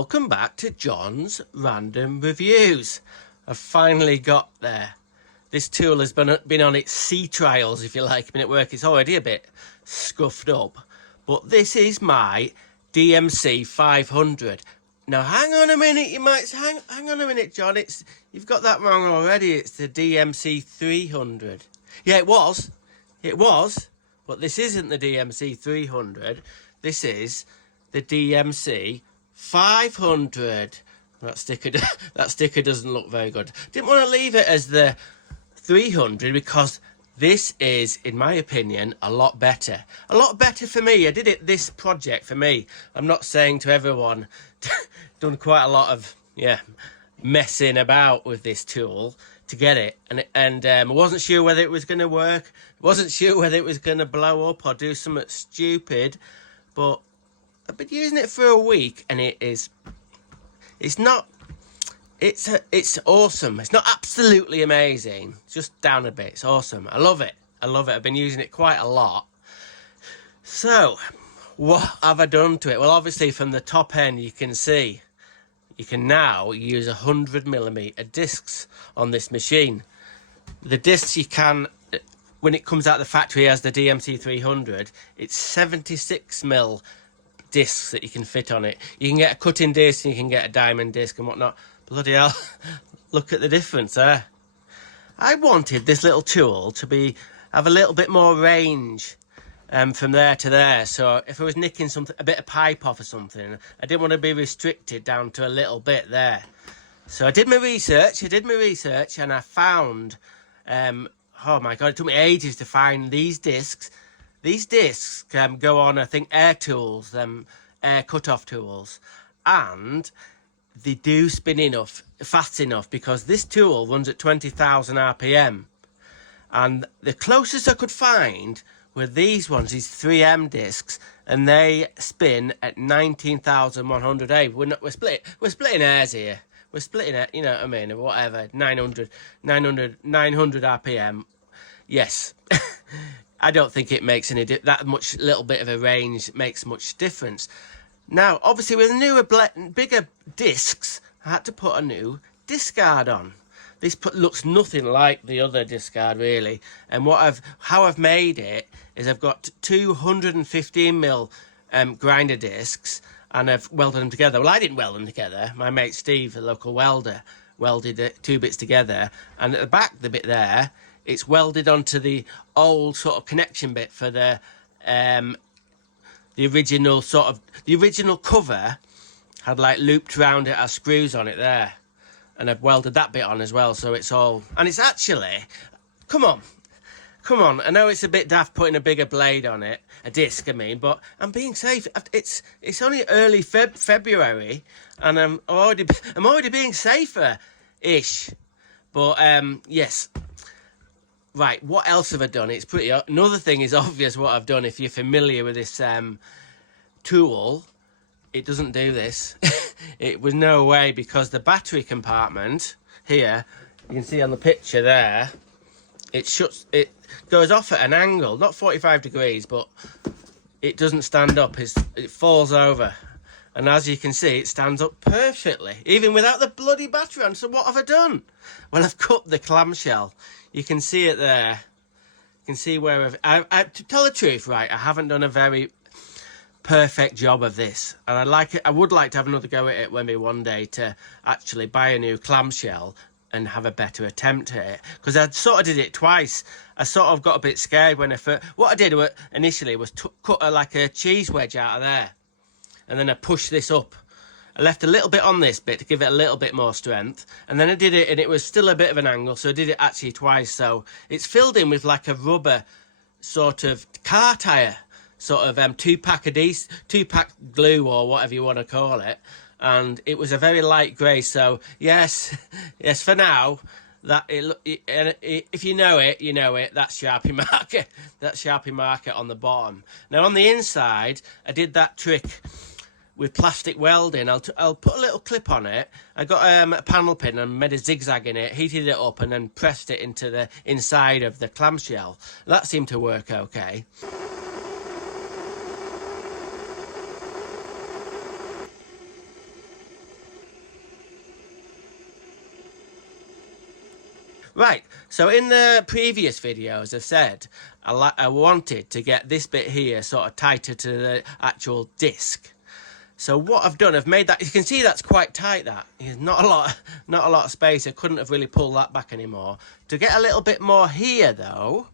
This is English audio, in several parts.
welcome back to John's Random Reviews. I've finally got there. This tool has been on its sea trials, if you like, been at work. It's already a bit scuffed up. But this is my DMC 500. Now, hang on a minute, you might say, hang on a minute, John, you've got that wrong already. It's the DMC 300. Yeah, it was, but this isn't the DMC 300. This is the DMC 500. That sticker doesn't look very good. Didn't want to leave it as the 300 because this is, in my opinion, a lot better. A lot better for me. I did this project for me. I'm not saying to everyone, done quite a lot of, messing about with this tool to get it. And I wasn't sure whether it was going to work. Wasn't sure whether it was going to blow up or do something stupid. But I've been using it for a week and it's awesome. It's not absolutely amazing. It's just down a bit. It's awesome. I love it. I've been using it quite a lot. So, what have I done to it? Well, obviously from the top end you can see you can now use 100mm discs on this machine. The discs you can, when it comes out of the factory as the DMC 300, it's 76mm discs that you can fit on it. You can get a cutting disc and you can get a diamond disc and whatnot. Bloody hell, look at the difference there. I wanted this little tool to have a little bit more range from there to there. So if I was nicking a bit of pipe off or something, I didn't want to be restricted down to a little bit there. So I did my research and I found, oh my God, it took me ages to find these discs. These discs can go on, I think, air tools, air cut-off tools, and they do spin fast enough because this tool runs at 20,000 RPM. And the closest I could find were these ones, these 3M discs, and they spin at 19,100 A. We're splitting hairs here. We're splitting it, you know what I mean, or whatever, 900 RPM. Yes. I don't think it makes that much little bit of a range makes much difference. Now, obviously, with newer, bigger discs, I had to put a new discard on. This looks nothing like the other discard, really. And how I've made it is I've got 215mm grinder discs, and I've welded them together. Well, I didn't weld them together. My mate Steve, a local welder, welded two bits together. And at the back, the bit there, it's welded onto the old sort of connection bit for the original cover had like looped around it, has screws on it there, and I've welded that bit on as well. So it's all, and it's actually, come on. I know it's a bit daft putting a bigger blade on it, a disc, I mean, but I'm being safe. It's only early February, and I'm already being safer-ish. But yes. Right, what else have I done? It's pretty... Another thing is obvious what I've done. If you're familiar with this tool, it doesn't do this. It was no way, because the battery compartment here, you can see on the picture there, it goes off at an angle, not 45 degrees, but it doesn't stand up. It falls over. And as you can see, it stands up perfectly, even without the bloody battery on. So what have I done? Well, I've cut the clamshell. You can see it there. You can see where to tell the truth, right, I haven't done a very perfect job of this. And I would like to have another go at it maybe one day to actually buy a new clamshell and have a better attempt at it. Because I sort of did it twice. I sort of got a bit scared when what I did initially was cut like a cheese wedge out of there. And then I pushed this up. I left a little bit on this bit to give it a little bit more strength. And then I did it, and it was still a bit of an angle, so I did it actually twice. So it's filled in with like a rubber sort of car tyre, sort of two-pack glue or whatever you want to call it. And it was a very light grey. So yes, for now, if you know it, you know it. That's Sharpie marker. That's Sharpie marker on the bottom. Now on the inside, I did that trick with plastic welding. I'll put a little clip on it. I got a panel pin and made a zigzag in it, heated it up, and then pressed it into the inside of the clamshell. That seemed to work okay. Right, so in the previous videos I've said I wanted to get this bit here sort of tighter to the actual disc. So what I've done, I've made that, you can see that's quite tight, that. There's not a lot of space. I couldn't have really pulled that back anymore. To get a little bit more here though,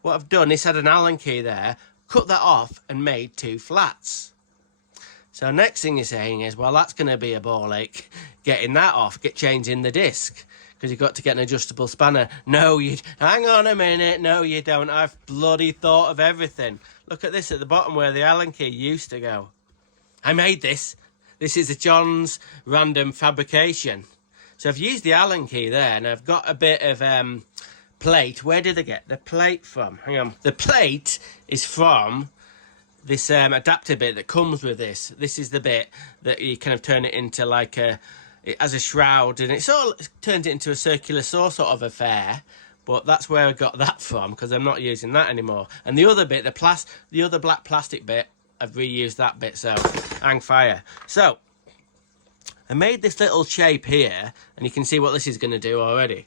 what I've done is had an Allen key there, cut that off and made 2 flats. So next thing you're saying is, well, that's going to be a ball ache getting that off, changing the disc, because you've got to get an adjustable spanner. No, hang on a minute. No, you don't. I've bloody thought of everything. Look at this at the bottom where the Allen key used to go. I made this. This is a John's random fabrication. So I've used the Allen key there, and I've got a bit of plate. Where did I get the plate from? Hang on. The plate is from this adapter bit that comes with this. This is the bit that you kind of turn it into like it has a shroud, and it turns it into a circular saw sort of affair. But that's where I got that from, because I'm not using that anymore. And the other bit, the other black plastic bit, I've reused that bit, so hang fire. So I made this little shape here, and you can see what this is going to do already.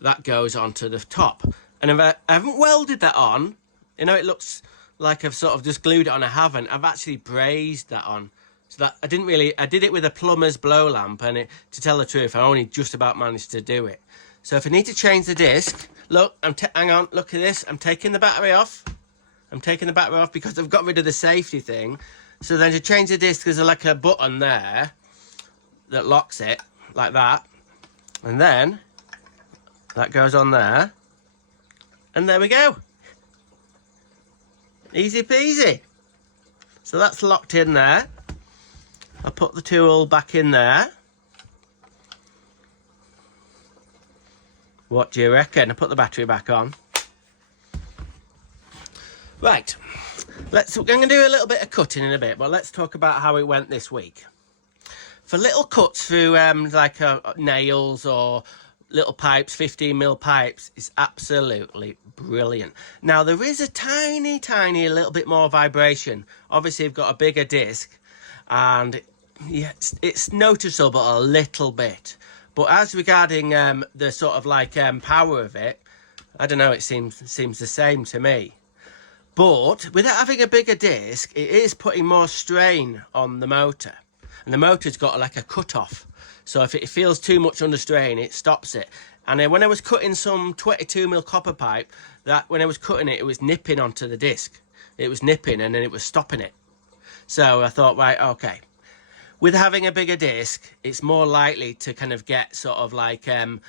That goes onto the top, and I haven't welded that on. You know, it looks like I've sort of just glued it on. I haven't. I've actually brazed that on. So that I did it with a plumber's blow lamp, and to tell the truth, I only just about managed to do it. So if I need to change the disc, look, hang on, look at this. I'm taking the battery off. I'm taking the battery off because I've got rid of the safety thing. So then to change the disc, there's like a button there that locks it, like that. And then that goes on there. And there we go. Easy peasy. So that's locked in there. I'll put the tool back in there. What do you reckon? I'll put the battery back on. Right, I'm going to do a little bit of cutting in a bit, but let's talk about how it went this week. For little cuts through nails or little pipes, 15mm pipes, is absolutely brilliant. Now, there is a tiny little bit more vibration. Obviously, you've got a bigger disc, and yeah, it's noticeable a little bit. But as regarding the sort of like power of it, I don't know, it seems the same to me. But without having a bigger disc, it is putting more strain on the motor. And the motor's got like a cut-off. So if it feels too much under strain, it stops it. And when I was cutting some 22mm copper pipe, when I was cutting it, it was nipping onto the disc. It was nipping and then it was stopping it. So I thought, right, okay. With having a bigger disc, it's more likely to kind of get sort of like to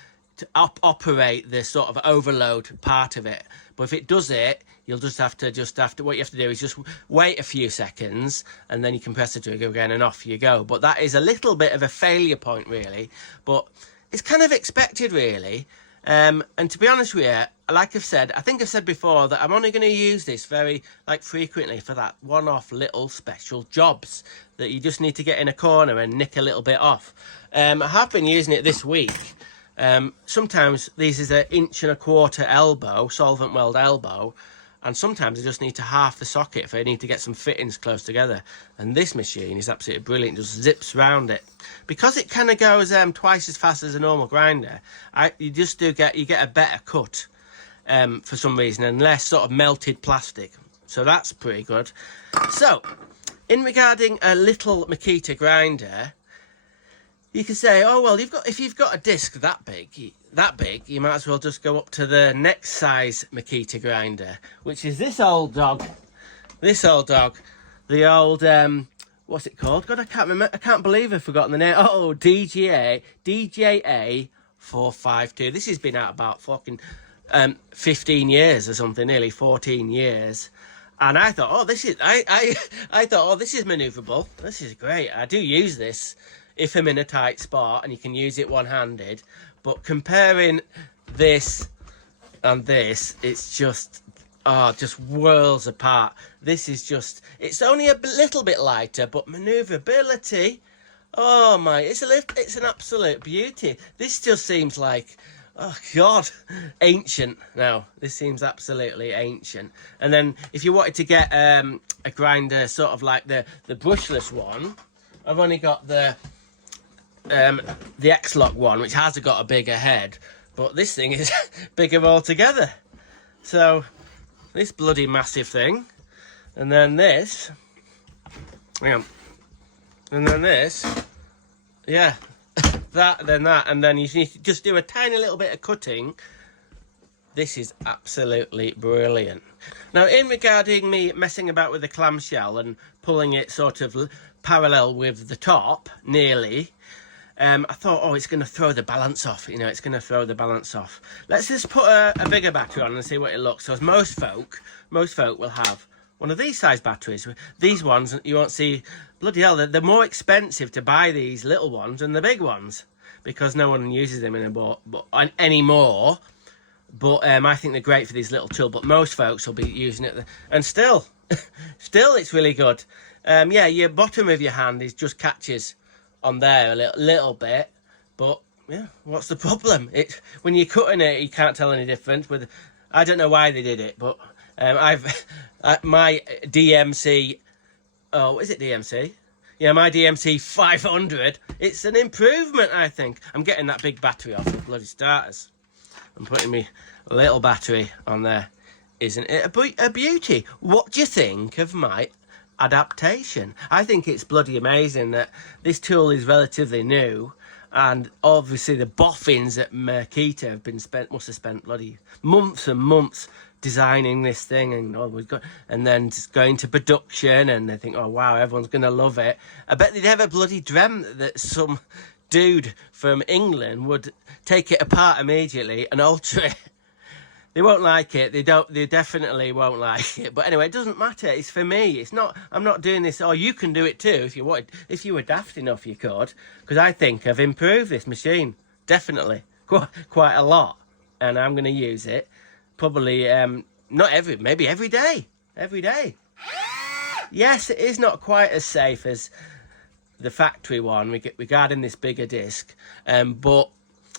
operate the sort of overload part of it. But if it does it, you'll just have to what you have to do is just wait a few seconds, and then you can press the trigger again and off you go. But that is a little bit of a failure point, really. But it's kind of expected, really. And to be honest with you, like I've said, I think I've said before that I'm only going to use this very frequently for that one-off little special jobs that you just need to get in a corner and nick a little bit off. I have been using it this week. Sometimes these is an 1.25" elbow, solvent weld elbow, and sometimes I just need to half the socket if I need to get some fittings close together. And this machine is absolutely brilliant, just zips round it. Because it kind of goes twice as fast as a normal grinder, you get a better cut for some reason, and less sort of melted plastic. So that's pretty good. So, in regarding a little Makita grinder, you can say, oh well, if you've got a disc that big, you might as well just go up to the next size Makita grinder, which is this old dog. This old dog, the old what's it called? God, I can't remember. I can't believe I've forgotten the name. Oh, DJA 452. This has been out about fucking 15 years or something, nearly 14 years. And I thought, oh, this is I thought, oh, this is maneuverable. This is great. I do use this if I'm in a tight spot, and you can use it one-handed. But comparing this and this, it's just worlds apart. This is just, it's only a little bit lighter, but maneuverability, oh my, it's an absolute beauty. This just seems like, oh God, ancient now. This seems absolutely ancient. And then if you wanted to get a grinder sort of like the brushless one, I've only got the X-Lock one, which has got a bigger head. But this thing is bigger altogether. So this bloody massive thing, and then this, hang on, and then this, yeah, that, then that, and then you need to just do a tiny little bit of cutting. This is absolutely brilliant. Now, in regarding me messing about with the clamshell and pulling it sort of parallel with the top, nearly, I thought, oh, it's going to throw the balance off. You know, it's going to throw the balance off. Let's just put a bigger battery on and see what it looks. So, as most folk will have one of these size batteries. These ones, you won't see, bloody hell, they're more expensive to buy these little ones than the big ones, because no one uses them anymore. But I think they're great for these little tools. But most folks will be using it, and still, it's really good. Yeah, your bottom of your hand just catches on there a little bit, but yeah, what's the problem? When you're cutting it, you can't tell any difference. I don't know why they did it, but my DMC. Oh, is it DMC? Yeah, my DMC 500. It's an improvement, I think. I'm getting that big battery off the bloody starters. I'm putting me little battery on there. Isn't it a beauty? What do you think of my adaptation? I think it's bloody amazing that this tool is relatively new, and obviously the boffins at Makita must have spent bloody months and months designing this thing, and then just going to production, and they think, oh wow, everyone's gonna love it. I bet they never bloody dreamt that some dude from England would take it apart immediately and alter it. They won't like it. They definitely won't like it. But anyway, it doesn't matter. It's for me. It's not. I'm not doing this. Oh, you can do it too if you wanted. If you were daft enough, you could. Because I think I've improved this machine definitely quite a lot, and I'm going to use it probably maybe every day. Every day. Yes, it is not quite as safe as the factory one regarding this bigger disc, but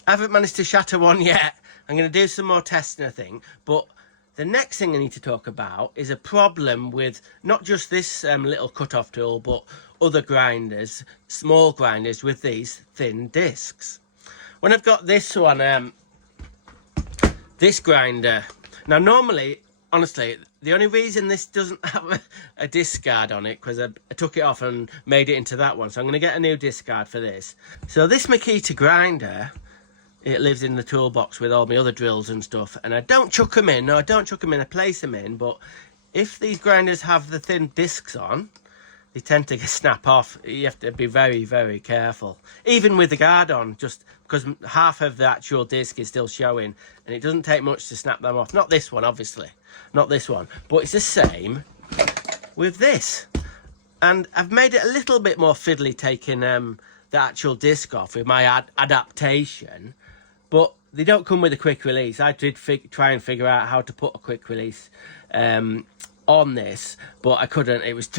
I haven't managed to shatter one yet. I'm going to do some more testing, I think. But the next thing I need to talk about is a problem with not just this little cut-off tool, but other grinders, small grinders with these thin discs. When I've got this one, this grinder. Now, normally, honestly, the only reason this doesn't have a disc guard on it, because I took it off and made it into that one. So I'm going to get a new disc guard for this. So this Makita grinder, it lives in the toolbox with all my other drills and stuff, and I don't chuck them in. No, I don't chuck them in. I place them in. But if these grinders have the thin discs on, they tend to snap off. You have to be very, very careful. Even with the guard on, just because half of the actual disc is still showing, and it doesn't take much to snap them off. Not this one, obviously. Not this one. But it's the same with this. And I've made it a little bit more fiddly taking the actual disc off with my adaptation. But they don't come with a quick release. I did try and figure out how to put a quick release on this, but I couldn't. It was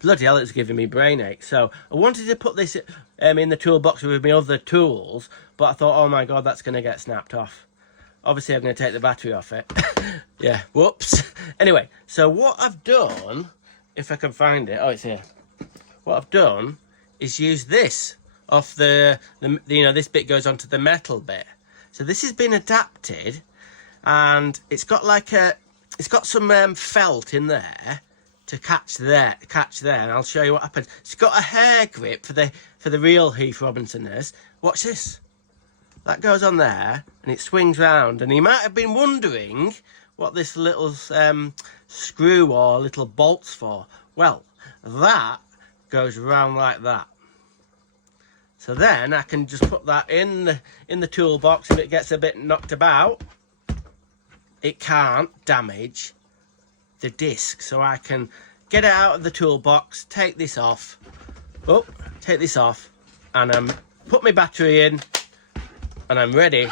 bloody hell, it was giving me brain ache. So I wanted to put this in the toolbox with my other tools, but I thought, oh my god, that's going to get snapped off. Obviously, I'm going to take the battery off it. Yeah, whoops. Anyway, so what I've done, if I can find it, oh, it's here. What I've done is use this off the this bit goes onto the metal bit. So this has been adapted, and it's got it's got some felt in there to catch there, and I'll show you what happens. It's got a hair grip for the real Heath Robinsoners. Watch this. That goes on there, and it swings round, and you might have been wondering what this little screw or little bolt's for. Well, that goes round like that. So then I can just put that in the toolbox. If it gets a bit knocked about, it can't damage the disc. So I can get it out of the toolbox, take this off, and put my battery in, and I'm ready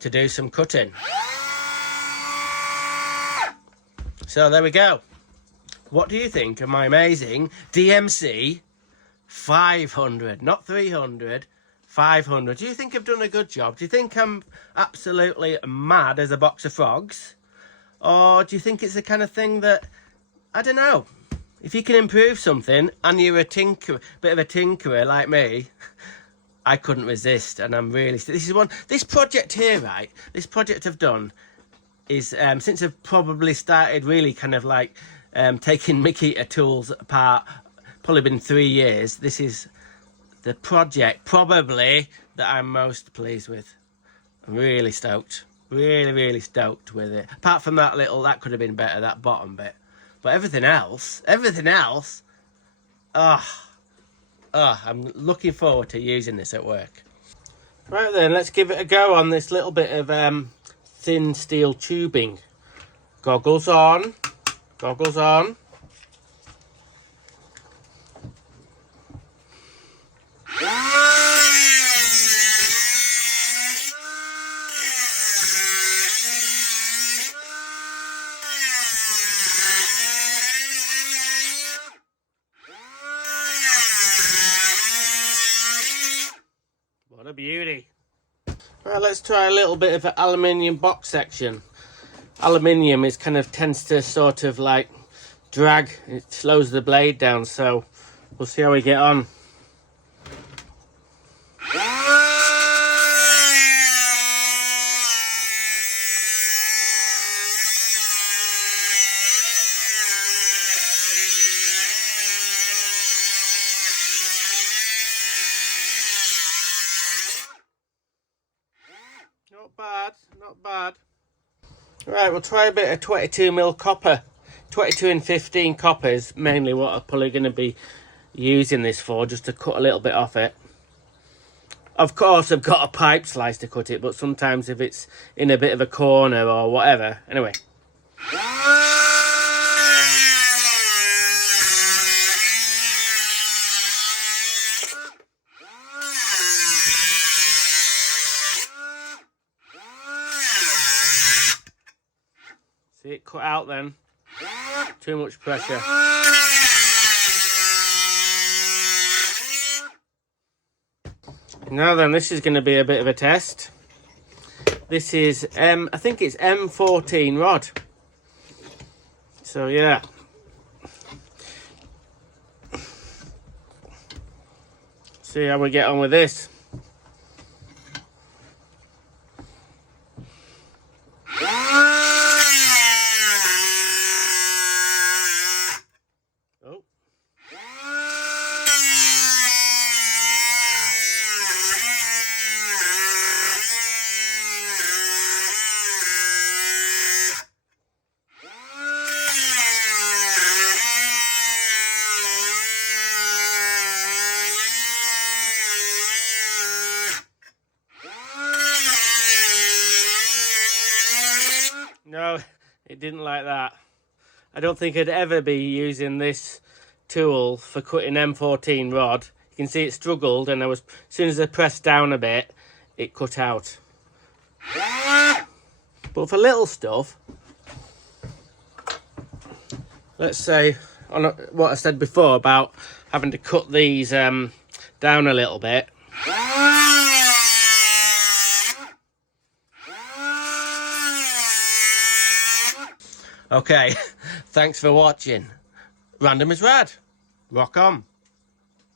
to do some cutting. So there we go. What do you think of my amazing DMC 500, not 300, 500. Do you think I've done a good job? Do you think I'm absolutely mad as a box of frogs? Or do you think it's the kind of thing that, I don't know, if you can improve something and you're a bit of a tinkerer like me, I couldn't resist, and I'm really... This project here, right? This project I've done is, since I've probably started really kind of like taking makita tools apart, probably been 3 years. This is the project probably that I'm most pleased with. I'm really stoked. Really stoked with it. Apart from that that could have been better, that bottom bit. But everything else, I'm looking forward to using this at work. Right then, let's give it a go on this little bit of thin steel tubing. Goggles on. What a beauty. Right, let's try a little bit of an aluminium box section. Aluminium is tends to sort of like drag, it slows the blade down, so we'll see how we get on. Not bad. Right, we'll try a bit of 22mm copper. 22 and 15 copper is mainly what I'm probably going to be using this for, just to cut a little bit off it. Of course, I've got a pipe slice to cut it, but sometimes if it's in a bit of a corner or whatever. Anyway. See it cut out then. Too much pressure. Now then, this is going to be a bit of a test. This is I think it's M14 rod. So yeah. See how we get on with this. No, it didn't like that. I don't think I'd ever be using this tool for cutting M14 rod. You can see it struggled, and as soon as I pressed down a bit, it cut out. But for little stuff, let's say on what I said before about having to cut these down a little bit. Okay, thanks for watching. Random is rad. Rock on.